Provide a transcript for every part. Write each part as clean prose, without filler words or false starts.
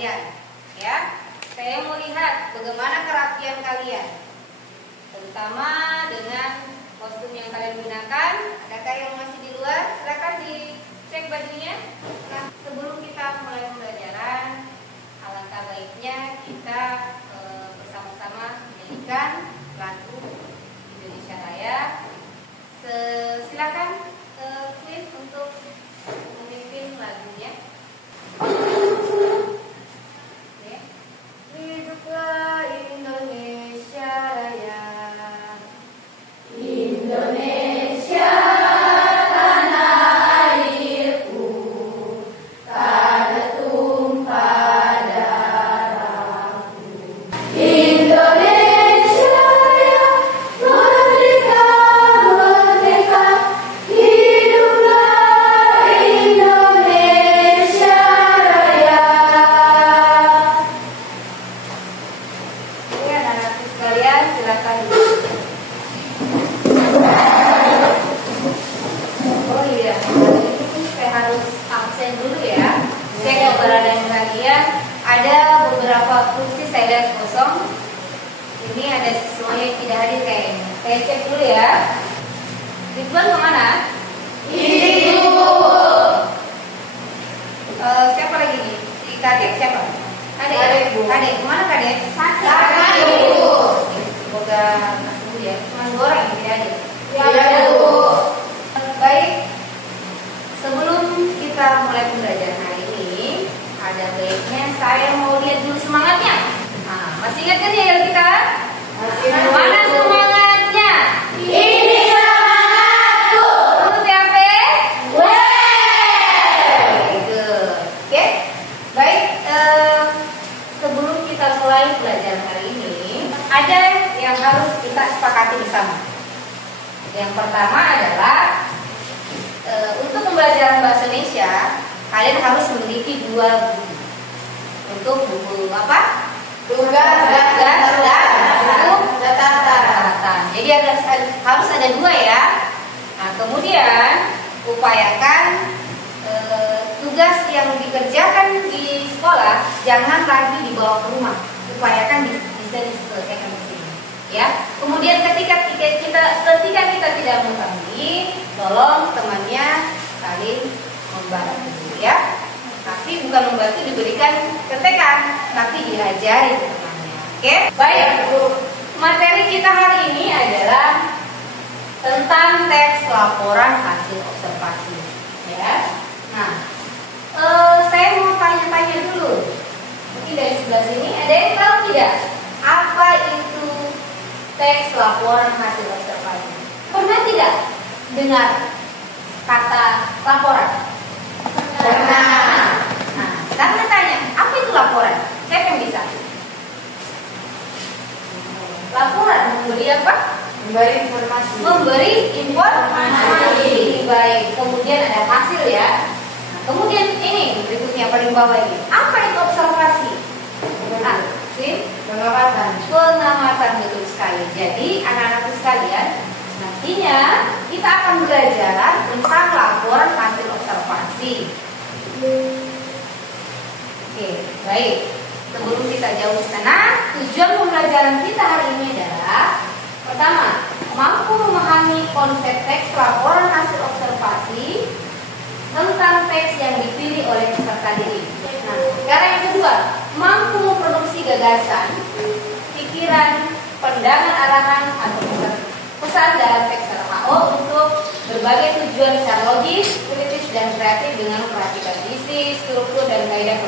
kalian. Ya, saya mau lihat bagaimana kerapian kalian, terutama dengan kostum yang kalian gunakan. Adakah yang masih di luar? Silakan dicek bajunya. Nah, sebelum kita mulai pembelajaran, alangkah baiknya kita bersama-sama menyanyikan lagu Indonesia Raya. Silakan Queen untuk memimpin lagunya. Hiduplah Indonesia Raya. Indonesia tanah airku, tanah tumpah darahku. Indonesia Raya, merdeka, merdeka. Hiduplah Indonesia Raya. Oke, anak-anakku sekalian, silakan. Oh iya, ini saya harus absen dulu ya. Cek keberadaan kalian. Ada beberapa kursi saya lihat kosong. Ini ada semuanya yang tidak hadir kayaknya. Saya cek dulu ya. Ridwan kemana? Ini Bu. Siapa lagi nih? Di Kadek siapa? Kadek Bu. Kadek kemana Kadek? Sana Bu. Semoga sembuh ya. Cuma 2 orang yang tidak hadir. Ya Bu. Baik, sebelum kita mulai pembelajaran hari ini, ada baiknya saya mau lihat dulu semangatnya. Nah, masih ingat kan ya kita? Masih. Mana semangatnya? Ini semangatku. Untuk TAP? Oke, baik. Sebelum kita mulai pelajaran hari ini, ada yang harus kita sepakati bersama. Yang pertama adalah untuk pembelajaran bahasa Indonesia, kalian harus memiliki 2 buku. Untuk buku apa? Tugas dan buku catatan. Jadi harus ada 2 ya. Nah, kemudian upayakan tugas yang dikerjakan di sekolah jangan lagi dibawa ke rumah. Upayakan bisa diselesaikan di sini. Ya. Kemudian ketika kita tidak mengetahui, tolong temannya saling membantu ya. Tapi bukan membantu diberikan contekan, tapi diajari temannya. Oke? Baik, materi kita hari ini adalah tentang teks laporan hasil observasi. Ya. Nah, saya mau tanya-tanya dulu. Mungkin dari sebelah sini ada yang tahu tidak apa itu teks laporan hasil observasi? Pernah tidak dengar kata laporan? Pernah. Nah, sekarang tanya, apa itu laporan? Siapa yang bisa? Laporan memberi apa? Memberi informasi. Memberi informasi. Baik. Kemudian ada hasil ya. Nah, kemudian ini berikutnya paling bawah ini. Apa itu observasi? Nah, pengamatan. Pengamatan, betul sekali. Jadi anak-anakku sekalian, nantinya kita akan belajar tentang laporan hasil observasi. Oke, baik. Sebelum kita jauh ke sana, tujuan pembelajaran kita hari ini adalah pertama, mampu memahami konsep teks laporan hasil observasi tentang teks yang dipilih oleh peserta didik. Nah, sekarang yang kedua, mampu memproduksi gagasan, pikiran, pandangan arahan atau pesan dalam teks HO untuk berbagai tujuan secara logis, kritis dan kreatif dengan memperhatikan isi, struktur dan kaidah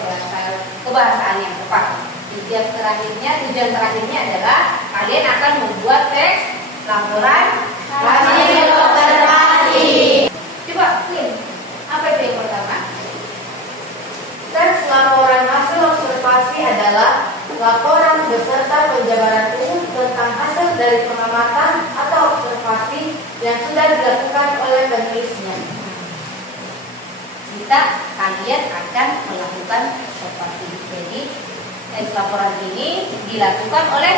kebahasaan yang tepat. Tujuan terakhirnya adalah kalian akan membuat teks laporan hasil observasi. Coba, Queen, apa itu yang pertama? Teks laporan hasil observasi adalah laporan beserta penjabaran umum tentang hasil dari pengamatan atau observasi yang sudah dilakukan oleh penulisnya. Jika kalian akan melakukan observasi, jadi teks laporan ini dilakukan oleh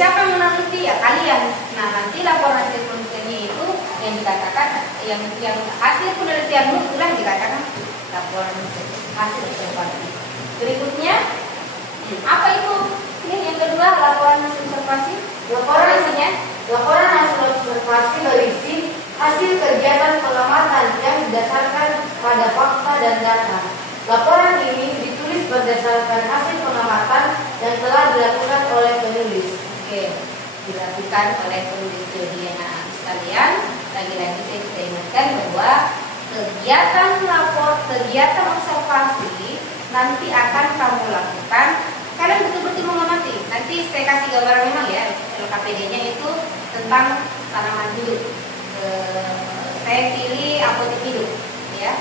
siapa yang meneliti ya kalian. Nah, nanti laporan hasil penelitiannya itu yang dikatakan yang hasil penelitianmu itulah dikatakan laporan hasil observasi. Berikutnya, apa itu? Ini yang kedua, laporan hasil observasi. Laporan isinya, laporan hasil observasi berisi hasil kegiatan pengamatan yang didasarkan pada fakta dan data. Laporan ini ditulis berdasarkan hasil pengamatan yang telah dilakukan oleh penulis. Oke, dilakukan oleh penulis. Jadi anak sekalian, lagi-lagi saya bisa ingatkan bahwa kegiatan observasi nanti akan kamu lakukan. Kalian betul-betul mengamati. Nanti saya kasih gambaran memang ya, LKPD-nya itu tentang tanaman hidup. Saya pilih apotek hidup, ya.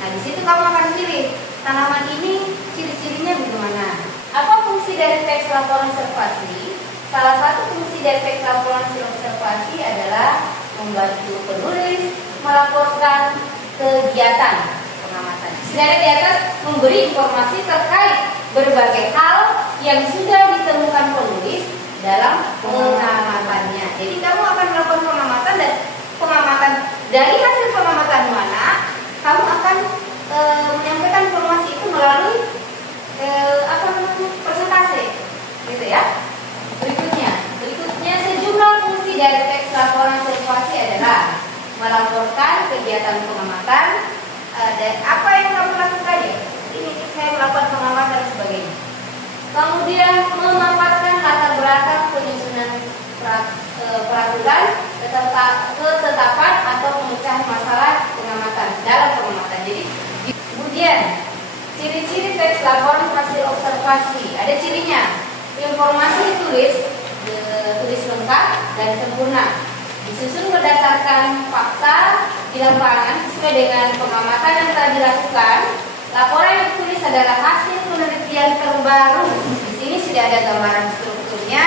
Nah di situ kamu akan pilih tanaman ini ciri-cirinya bagaimana. Apa fungsi dari teks laporan observasi? Salah satu fungsi dari teks laporan observasi adalah membantu penulis melaporkan kegiatan pengamatan. Sedangkan di atas memberi informasi terkait berbagai hal yang sudah ditemukan penulis dalam pengamatannya. Jadi kamu akan melakukan pengamatan dan pengamatan dari hasil pengamatan mana kamu akan menyampaikan informasi itu melalui presentase, gitu ya. Berikutnya sejumlah fungsi dari teks laporan observasi adalah melaporkan kegiatan pengamatan dan apa yang kamu lakukan ya. Ini saya melakukan pengamatan dan sebagainya. Kemudian memaparkan latar belakang penyusunan peraturan, ketetapan atau pemecahan masalah pengamatan dalam pengamatan. Jadi kemudian ciri-ciri teks laporan hasil observasi ada cirinya. Informasi ditulis lengkap dan sempurna, disusun berdasarkan fakta di lapangan sesuai dengan pengamatan yang telah dilakukan. Laporan yang ditulis adalah hasil penelitian terbaru. Di sini sudah ada gambaran strukturnya.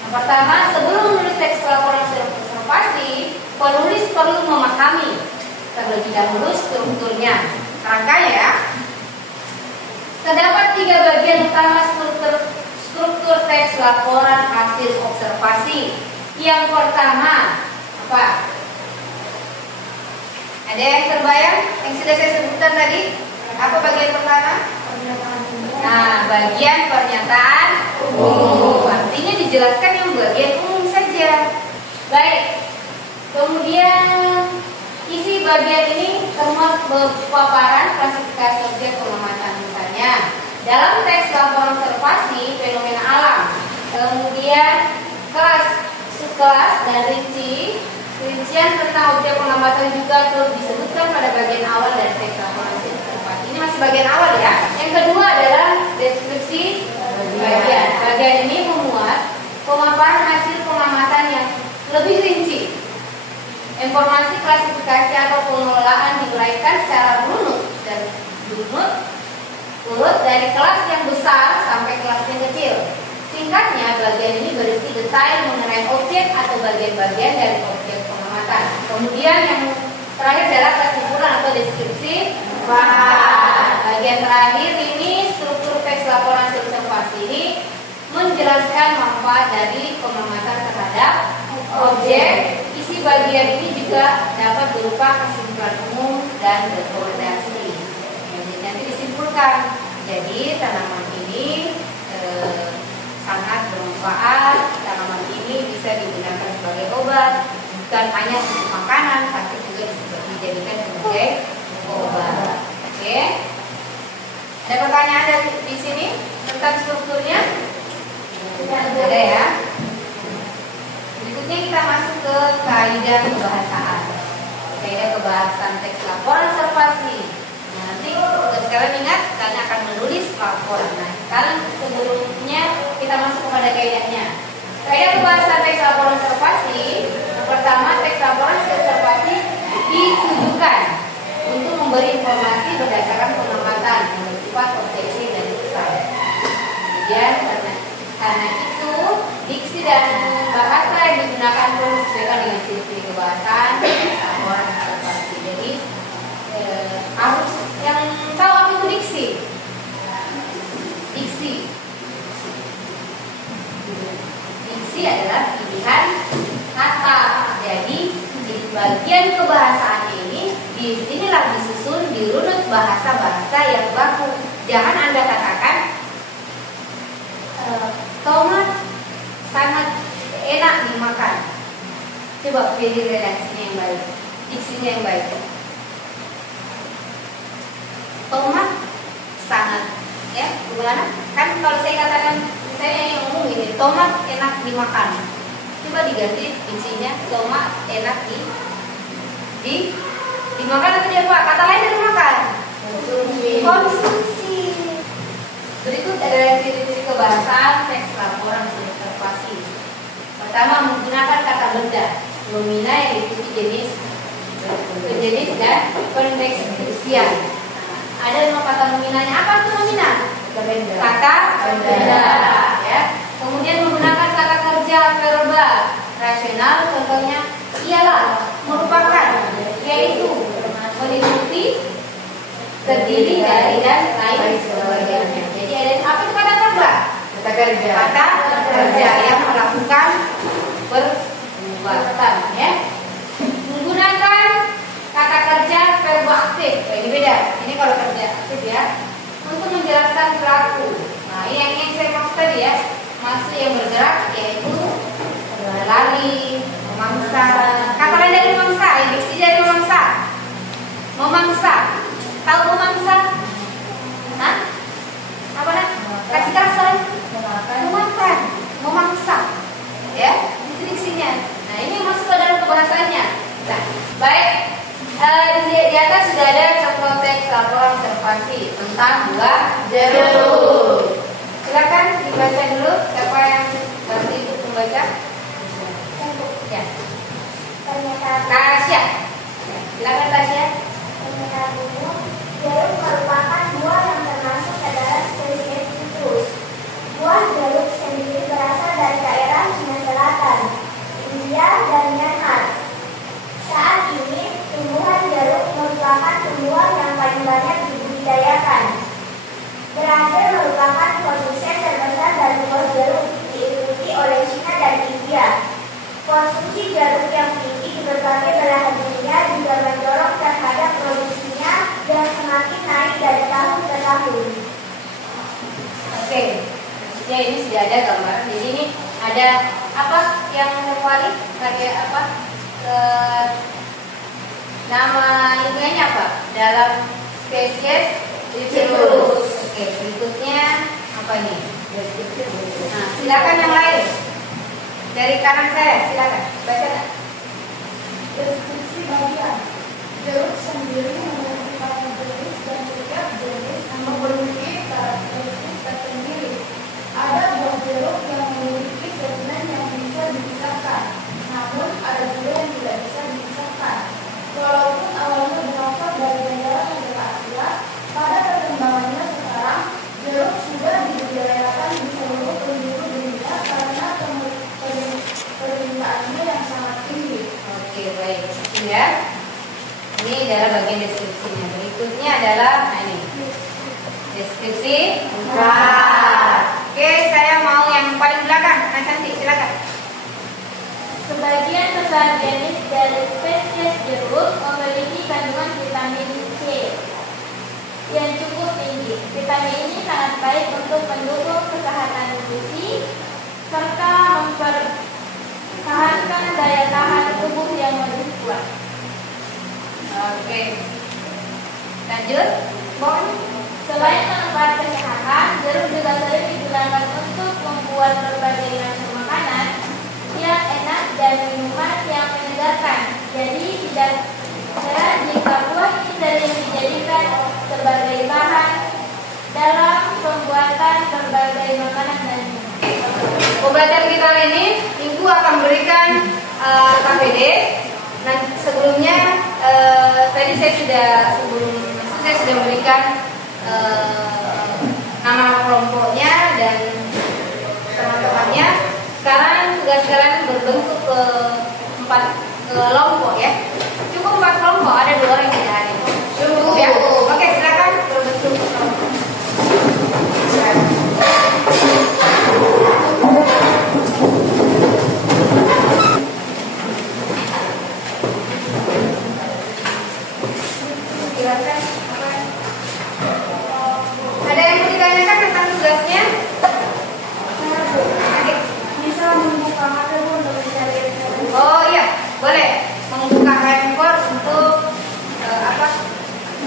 Yang pertama, sebelum menulis teks laporan observasi, penulis perlu memahami terlebih dahulu strukturnya. Rangkaian ya. Terdapat 3 bagian utama struktur teks laporan hasil observasi. Yang pertama, apa? Ada yang terbayang yang sudah saya sebutkan tadi? Apa bagian pertama? Nah, bagian pernyataan umum. Artinya dijelaskan yang bagian umum saja. Baik. Kemudian isi bagian ini termuat paparan klasifikasi objek pengamatan, misalnya dalam teks laporan observasi fenomena alam. Kemudian kelas dan rincian tentang objek pengamatan juga turut disebutkan pada bagian awal dari teks laporan observasi. Ini masih bagian awal ya. Yang kedua adalah deskripsi bagian. Bagian ini memuat pemaparan hasil pengamatan yang lebih rinci. Informasi klasifikasi atau pengelolaan diuraikan secara runut urut dari kelas yang besar sampai kelas yang kecil. Singkatnya, bagian ini berisi detail mengenai objek atau bagian-bagian dari objek pengamatan. Kemudian yang terakhir adalah kesimpulan atau deskripsi. Bagian terakhir ini struktur teks laporan observasi ini menjelaskan manfaat dari pengamatan terhadap objek. Isi bagian ini juga dapat berupa kesimpulan umum dan rekomendasi. Nanti disimpulkan. Jadi tanaman ini sangat bermanfaat. Tanaman ini bisa digunakan sebagai obat, bukan hanya untuk makanan, tapi juga dijadikan sebagai obat. Oke. Ada pertanyaan di sini tentang strukturnya? Ada ya. Berikutnya kita masuk ke kaidah kebahasaan. Kaidah kebahasaan teks laporan observasi. Nah, nanti tugas kalian ingat, kalian akan menulis laporan. Nah, sekarang sebelumnya kita masuk kepada kaidahnya. Kaidah kebahasaan teks laporan observasi. Yang pertama, teks laporan observasi ditujukan untuk memberi informasi berdasarkan pengamatan yang bersifat objektif dan pesan. Kemudian karena itu diksi dan bahasa yang digunakan pun disesuaikan dengan ciri-ciri kebahasaan laporan observasi. Jadi harus yang tahu apa itu diksi. Diksi adalah pilihan kata. Jadi di bagian kebahasaan ini disinilah disusun, dirunut bahasa-bahasa yang baku. Jangan Anda katakan tomat sangat enak dimakan. Coba pilih redaksinya yang baik, diksinya yang baik. Tomat sangat, ya, gimana? Kan kalau saya katakan, saya yang ngomong ini, tomat enak dimakan. Coba diganti diksinya, tomat enak dimakan atau dia apa? Kata lain dari makan. Konsumsi. Berikut adalah ciri-ciri kebahasaan teks laporan observasi. Pertama, menggunakan kata benda, nomina yang diikuti jenis dan pendeskripsian. Ada 5 kata nominanya. Apa itu nomina? Kata benda. Ya. Kemudian menggunakan kata kerja verba rasional. Contohnya ialah, merupakan, yaitu, meliputi, terdiri dari, dan lain sebagainya. Jadi ada apa itu kata verba? Kata kerja yang melakukan perbuatan, ya. Menggunakan kata kerja verba aktif. Ini beda. Ini kalau kerja aktif, ya, untuk menjelaskan pelaku. Nah, ini yang saya maksud tadi, ya. Maksud yang bergerak yaitu berlari, memangsa. Kata lain dari memangsa, diksi dari memangsa. Memangsa. Tahu memangsa? Hah? Apa nak? Kasih kasar. Memakan, memangsa. Ya, itu diksinya. Nah, ini masuk ke dalam kebahasannya. Nah, baik. Di atas sudah ada contoh teks laporan observasi tentang buah jeruk. Silakan dibaca dulu. Siapa yang nanti ikut membaca? Ya. Tasya. Silakan Tasya. Pernyataan umum, jeruk merupakan buah yang termasuk ke dalam spesies citrus. Buah jeruk sendiri berasal dari daerah Cina Selatan, India, dan Myanmar. Saat ini, tumbuhan jeruk merupakan tumbuhan yang paling banyak dibudidayakan. Brazil merupakan produsen terbesar dari buah jeruk, diikuti oleh Cina dan India. Konsumsi jeruk yang tinggi di berbagai belahan dunia juga mendorong terhadap produksinya yang semakin naik dari tahun ke tahun. Oke, ya ini sudah ada gambaran. Jadi ini ada apa yang terwali? Pakai apa? Nama ilmiahnya apa? Dalam spesies citrus. Oke, berikutnya apa ini? Nah, silakan yang lain. Dari kanan saya, silakan baca. Deskripsi bagian. Jeruk sendiri memiliki banyak jenis dan setiap jenis memiliki karakteristik tersendiri. Ada buah jeruk yang memiliki segmen yang bisa dipisahkan, namun ada juga yang tidak bisa dipisahkan. Walaupun awalnya berasal dari negara Asia, pada perkembangannya sekarang jeruk sudah dibudidayakan di seluruh penjuru dunia karena permintaannya yang sangat tinggi. Oke, baik. Ya. Ini adalah bagian deskripsinya. Berikutnya adalah ini. Deskripsi 4. Oke, saya mau yang paling belakang. Nah, cantik, silakan. Sebagian besar jenis dari spesies jeruk memiliki kandungan vitamin C yang cukup tinggi. Vitamin ini sangat baik untuk mendukung kesehatan nutrisi serta mempertahankan daya tahan tubuh yang lebih kuat. Oke. Lanjut. Bon, selain manfaat kesehatan, jeruk juga sering digunakan untuk membuat berbagai macam makanan yang enak dan minuman yang menyegarkan. Jadi tidak heran jika buah ini sering dijadikan sebagai bahan dalam pembuatan berbagai makanan dan minuman. Pembelajaran kita kali ini Minggu akan memberikan KPD. Nah, sebelumnya tadi saya sudah memberikan nama kelompoknya dan teman-temannya. Sekarang tugas kalian berbentuk ke 4 kelompok, ya. Cukup 4 kelompok, ada 2 orang yang tidak hadir. Cukup, ya. Oke, silakan berbentuk kelompok. Silakan. tugasnya? Bisa membuka HP untuk mencari informasi. Oh iya, boleh membuka handphone untuk apa?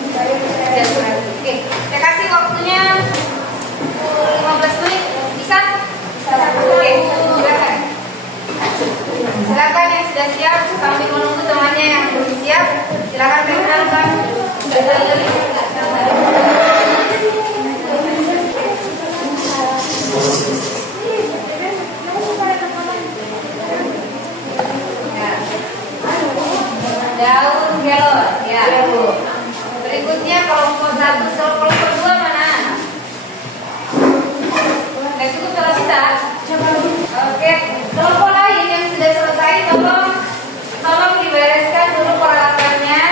Mencari informasi. Oke, saya kasih waktunya 15 menit. Bisa? Oke, silakan. Silakan yang sudah siap sambil menunggu temannya yang belum siap. Silakan perkenalkan. Daun kelor, ya. Berikutnya kelompok 1, kelompok 2 mana? Nggak cukup kalau bisa. Oke, kelompok lain yang sudah selesai, tolong dibereskan dulu peralatannya.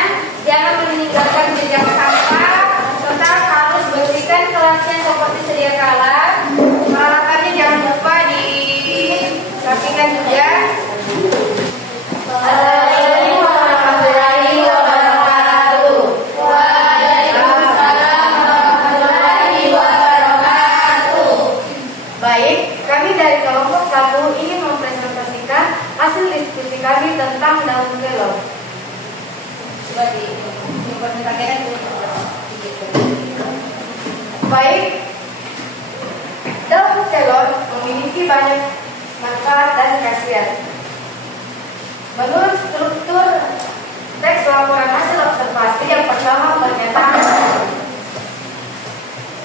Jangan meninggalkan jejak sampah. Tetap harus bersihkan kelasnya seperti sedia kala. Peralatannya jangan lupa dirapikan juga. Hasil diskusi kami tentang daun kelor. Coba diperhatikan dulu. Baik, daun kelor memiliki banyak manfaat dan khasiat. Menurut struktur teks laporan hasil observasi, yang pertama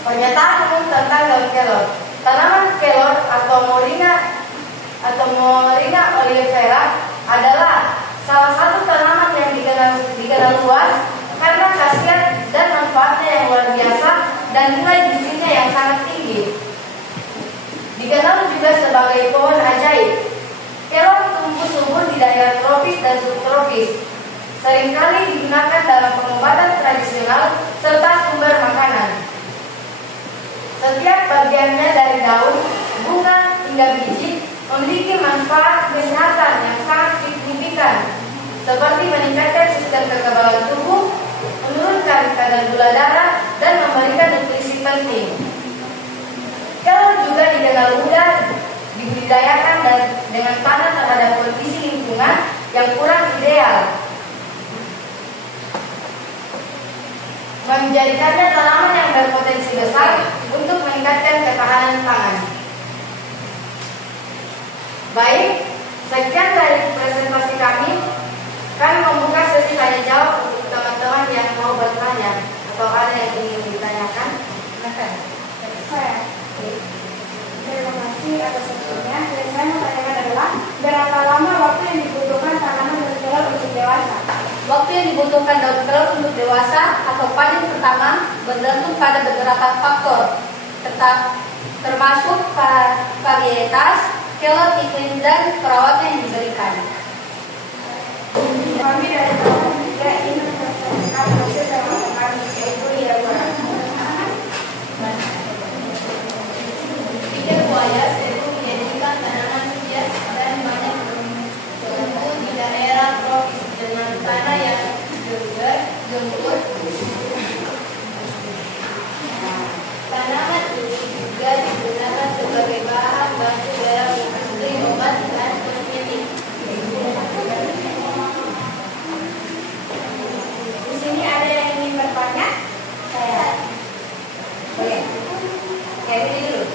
pernyataan umum tentang daun kelor. Tanaman kelor atau Moringa oleifera adalah salah satu tanaman yang dikenal luas karena khasiat dan manfaatnya yang luar biasa dan nilai gizinya yang sangat tinggi. Dikenal juga sebagai pohon ajaib. Kelor tumbuh subur di daerah tropis dan subtropis. Seringkali digunakan dalam pengobatan tradisional serta sumber makanan. Setiap bagiannya dari daun, bunga hingga biji memiliki manfaat kesehatan yang sangat signifikan, seperti meningkatkan sistem kekebalan tubuh, menurunkan kadar gula darah, dan memberikan nutrisi penting. Kelor juga dikenal mudah dibudidayakan dan dengan tahan terhadap kondisi lingkungan yang kurang ideal, menjadikannya tanaman yang berpotensi besar untuk meningkatkan ketahanan pangan. Baik, sekian dari presentasi kami. Kami membuka sesi tanya jawab untuk teman-teman yang mau bertanya atau ada yang ingin ditanyakan. Silakan. Saya. Terima kasih atas waktunya. Dan saya mau tanyakan adalah berapa lama waktu yang dibutuhkan tanaman daun kelor untuk dewasa? Waktu yang dibutuhkan daun kelor untuk dewasa atau panen pertama bergantung pada beberapa faktor, termasuk varietas kelor, iklim, dan perawatan yang diberikan. Kami dari tahun juga ingin mempresentasikan hasil temuan kami, yaitu lidah buaya sering menjadikan tanaman hias dan banyak tumbuh di daerah tropis dengan tanah yang gembur. Tanaman ini juga digunakan sebagai bahan baku dalam industri obat dan kosmetik. Di sini ada yang ingin bertanya? Saya. Oke. Kayak ini dulu.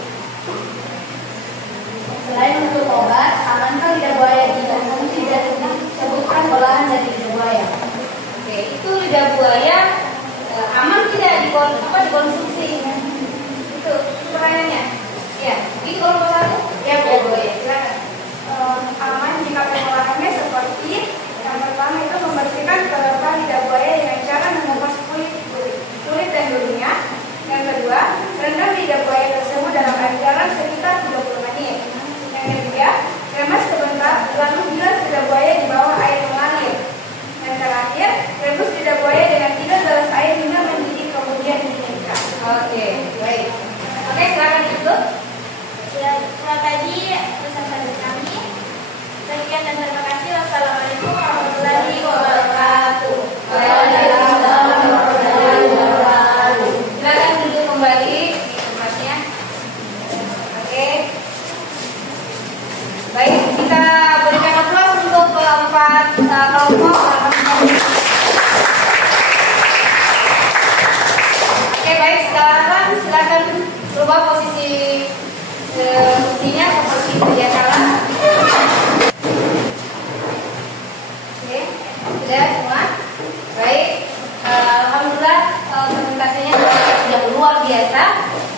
Selain untuk obat, amankah lidah buaya dikonsumsi dan disebutkan olahan dari lidah buaya? Oke, itu lidah buaya aman tidak dikonsumsi? Itu pertanyaannya. Ya, itu kelompok 1 yang lidah buaya. Silakan. Aman jika pengolahannya seperti yang pertama itu membersihkan kelopak lidah buaya dengan cara mengupas kulit dan dulunya. Yang kedua, rendam lidah buaya tersebut dalam air garam sekitar 30 menit. Yang ketiga, remas sebentar, lalu bilas lidah buaya di bawah air mengalir. Yang terakhir, rebus lidah buaya dengan 3 gelas air hingga mendidih kemudian dinginkan. Oke, baik. Oke, silakan tutup. Selamat pagi, presentasi kami. Sekian dan terima kasih. Wassalamualaikum warahmatullahi wabarakatuh. Waalaikumsalam warahmatullahi wabarakatuh. Silakan duduk kembali di tempatnya. baik, sekarang silakan rubah posisi kursinya seperti sedia kala. Oke, sudah semua. Baik, alhamdulillah presentasinya sudah luar biasa.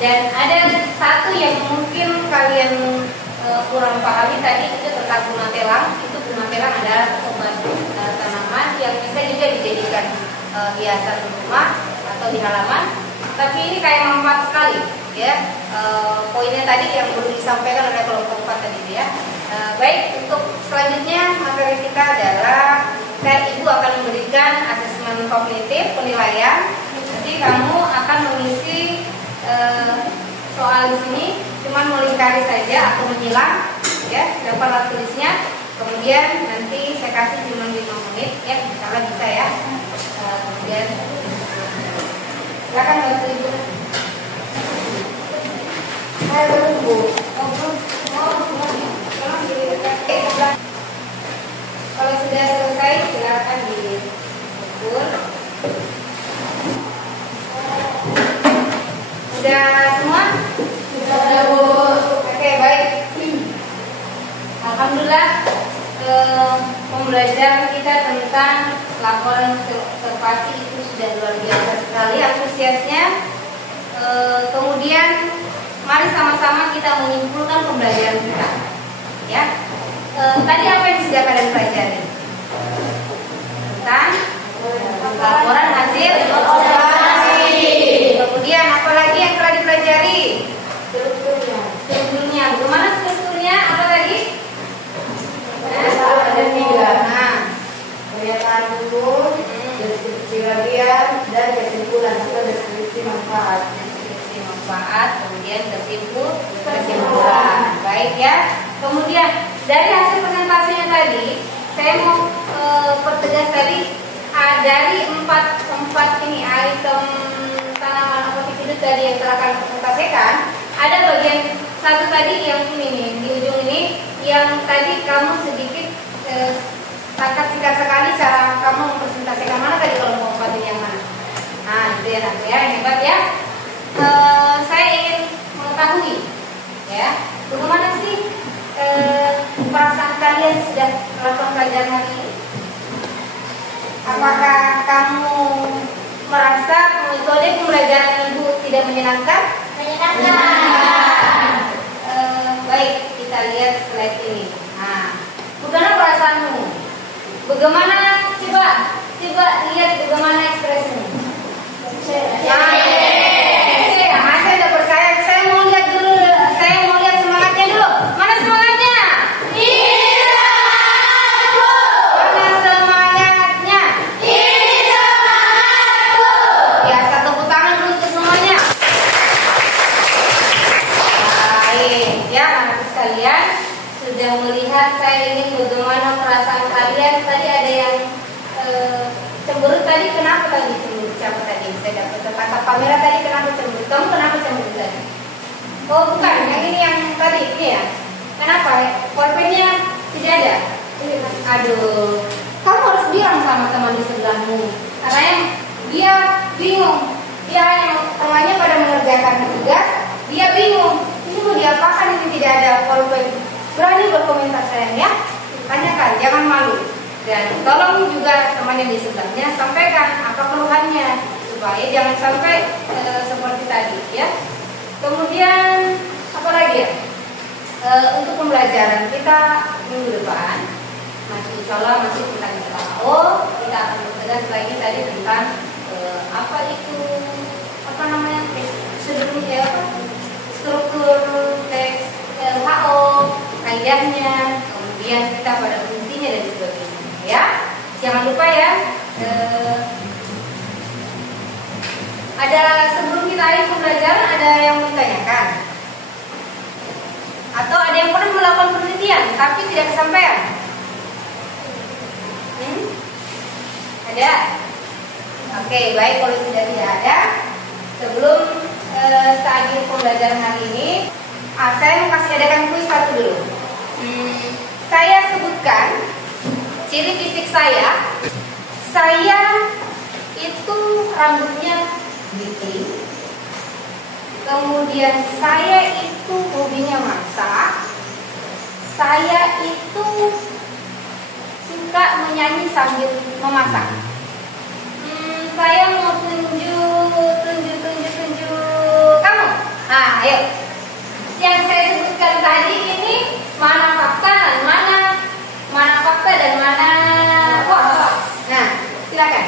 Dan ada satu yang mungkin kalian kurang pahami tadi, itu tentang bunga telang. Itu bunga telang adalah obat tanaman yang bisa juga dijadikan hiasan rumah atau di halaman. Tapi ini kayak manfaat sekali, ya. Poinnya tadi yang perlu disampaikan oleh kelompok 4 tadi, ya. Baik, untuk selanjutnya materi kita adalah ibu akan memberikan asesmen kognitif penilaian. Nanti kamu akan mengisi soal di sini, cuman melingkari saja atau menyilang, ya. Dapat alat tulisnya. Kemudian nanti saya kasih cuma 5 menit, ya, kalau bisa, ya. Kemudian silakan bantu ibu. Saya bertunggu. Kalau sudah selesai silakan dikumpul. Sudah semua? Sudah, Bu. Oke, baik. Alhamdulillah, pembelajaran kita tentang laporan observasi itu sudah luar biasa sekali antusiasnya. Kemudian mari sama-sama kita menyimpulkan pembelajaran kita, ya. Tadi apa yang sudah kalian pelajari? Tentang laporan hasil observasi. Kemudian apa lagi yang telah dipelajari? Strukturnya. Bagaimana strukturnya? Apa tadi? Ada 3. Nah, Pernyataan hukum, deskripsi bagian, dan kesimpulan atau deskripsi manfaat. deskripsi manfaat, kemudian kesimpulan. Baik, ya. Kemudian dari hasil presentasinya tadi, saya mau pertegas tadi, dari empat ini item tanaman apotik hidup tadi yang telah kami presentasikan, ada bagian satu tadi yang ini nih, di ujung ini, yang tadi kamu sedikit singkat sekali cara kamu mempresentasikan. Mana tadi kelompok 4 ini yang mana? Nah, itu ya, nanti ya, yang hebat, ya. Saya ingin mengetahui, ya, bagaimana sih perasaan kalian sudah melakukan pelajaran hari ini? Apakah kamu merasa metode pembelajaran ibu tidak menyenangkan? Menyenangkan. Baik, kita lihat slide ini. Nah, bagaimana perasaanmu? Bagaimana? Coba lihat bagaimana ekspresimu. Saya udah percaya. Saya mau lihat dulu. Saya mau lihat semangatnya dulu. Mana semangatnya? Ini semangatku. Mana semangatnya? Ini semangatku. Ya, tepuk tangan dulu untuk semuanya. Baik, ya, anak sekalian sudah melihat. Saya ingin bagaimana perasaan kalian. Tadi ada yang cemberut tadi. Kenapa tadi cemberut? Siapa tadi? Saya dapat tatap kamera tadi. Kenapa cemberut? Kamu kenapa cemberut tadi? Oh, bukan, yang ini yang tadi ini ya. Kenapa? Pulpennya tidak ada. Aduh, kamu harus bilang sama teman di sebelahmu. Karena dia bingung. Dia hanya temannya pada mengerjakan tugas. Dia bingung. Ini mau diapakan? Ini tidak ada pulpen. Berani berkomentar, sayang, ya. Tanyakan, jangan malu. Dan tolong juga teman yang di sebelahnya sampaikan apa keluhannya supaya jangan sampai seperti tadi, ya. Kemudian apa lagi, ya? Untuk pembelajaran kita minggu depan masih insya Allah masih tentang SLAO. Kita akan bertegas lagi tadi tentang apa itu, apa namanya, struktur teks SLAO, kaidahnya, kemudian kita pada fungsinya dan sebagainya. Ya, jangan lupa, ya. Ada sebelum kita akhiri pembelajaran, ada yang mau ditanyakan? Atau ada yang pernah melakukan penelitian tapi tidak kesampaian? Ada? Oke, baik. Kalau sudah tidak ada, sebelum akhir pembelajaran hari ini, saya mau kasih adakan kuis satu dulu. Saya sebutkan ciri fisik saya. Saya itu rambutnya giting, Kemudian saya itu hobinya masak. Saya itu suka menyanyi sambil memasak. Saya mau tunjuk kamu. Ah, ayo. Yang saya sebutkan tadi ini mana fakta dan mana fakta dan mana hoax. Nah, silakan.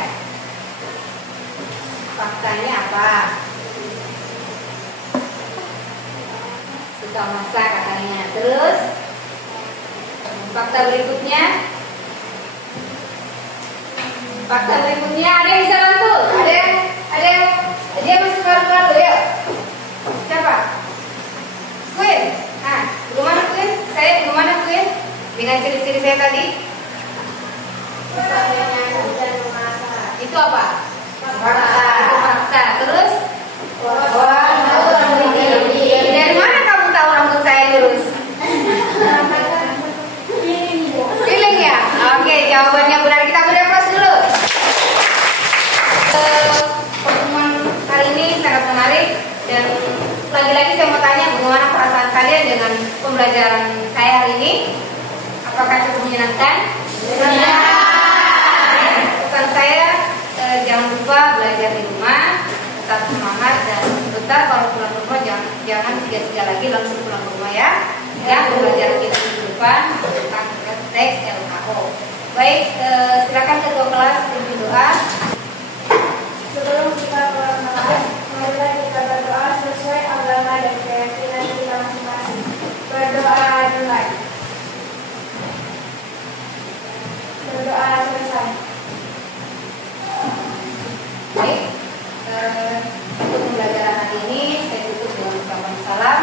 Faktanya apa? Suka masak katanya. Terus fakta berikutnya. Fakta berikutnya ada yang bisa bantu? Ada yang masih baru ya? Siapa? Queen. Ah, bagaimana Queen? Saya bagaimana Queen? Dengan ciri-ciri saya tadi? Dan memasak. Itu apa? Fakta. Itu fakta. Terus? Dari mana kamu tahu rambut saya lurus? Feeling ya? Oke, jawabannya benar. Kita beri aplaus dulu. Pertemuan hari ini sangat menarik dan lagi-lagi saya mau tanya bagaimana perasaan kalian dengan pembelajaran saya hari ini? Apakah cukup menyenangkan? Pesan saya jangan lupa belajar di rumah, tetap semangat dan tetap kalau pulang ke rumah jangan tiga-tiga lagi langsung pulang ke rumah ya. Ya, pembelajaran kita di depan tentang teks LKO. Baik, silakan ketua kelas pimpin doa. Sebelum kita pulang kelas, marilah kita berdoa sesuai agama dan keyakinan kita masing-masing. Berdoa dimulai. Berdoa selesai. Baik, untuk pembelajaran hari ini saya tutup dengan ucapan salam.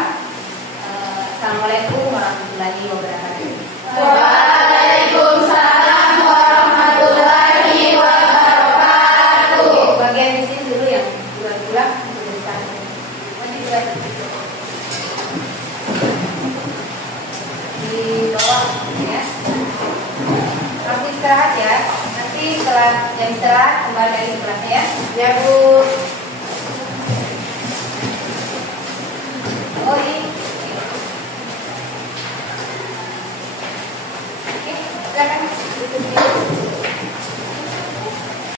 Assalamualaikum warahmatullahi wabarakatuh. Waalaikumsalam warahmatullahi wabarakatuh. Bagian di sini dulu yang bulan-bulan untuk depan. Di bawah ya. Harus istirahat ya. Nanti setelah jam istirahat kembali lagi ke kelasnya ya. Ya Bu. Oh ini. Oke, silakan.